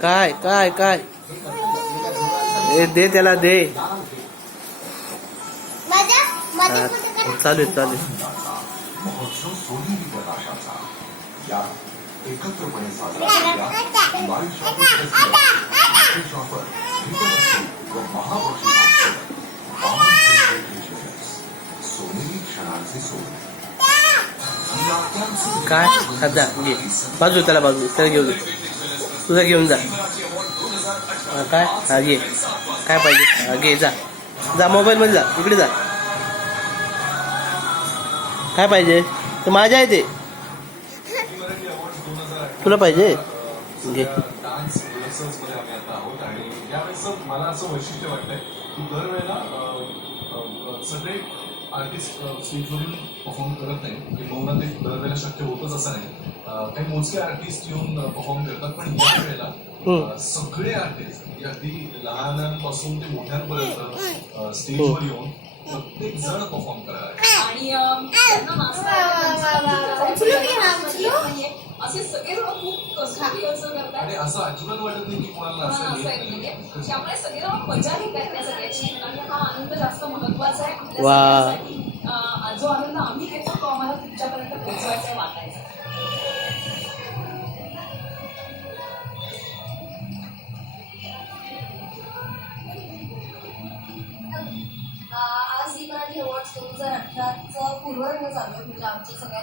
काय काय काय दे त्याला दे. चालू आहे चालू आहे. एकत्रपणे साजरा सोनेरी क्षणांचे सोने काय जा घे बाजू त्याला बाजू त्याला घेऊन तुझा घेऊन जा. काय हा घे काय पाहिजे हा घे जा जा मोबाईल मध्ये जा इकडे जा. काय पाहिजे ते माझ्या आहे ते तुला पाहिजे घे. डान्स रिहर्सल्स मध्ये आम्ही आता आहोत आणि यावेळेस मला असं वैशिष्ट्य वाटतंय की दरवेळेला सगळे आर्टिस्ट स्टेजवरून परफॉर्म करत नाही किंवा ते दरवेळेला शक्य होतच असं नाही. काही मोजके आर्टिस्ट येऊन परफॉर्म करतात पण या वेळेला सगळे आर्टिस्ट अगदी लहानांपासून ते मोठ्यांपर्यंत स्टेजवर येऊन प्रत्येक जण परफॉर्म करणार आणि असे सगळे जण खूप कसोटी असं करतात आणि असं अजिबात वाटत नाही की कोणाला असं त्यामुळे सगळे जण मजा घेतात त्या सगळ्याची आणि हा आनंद जास्त महत्वाचा आहे. जो आनंद आम्ही घेतो तो आम्हाला तुमच्यापर्यंत पोहोचवायचा आहे, वाटायचा. आज झी मराठी अवॉर्ड्स 2018चा पूर्वरंग चालू आहे म्हणजे आमच्या सगळ्या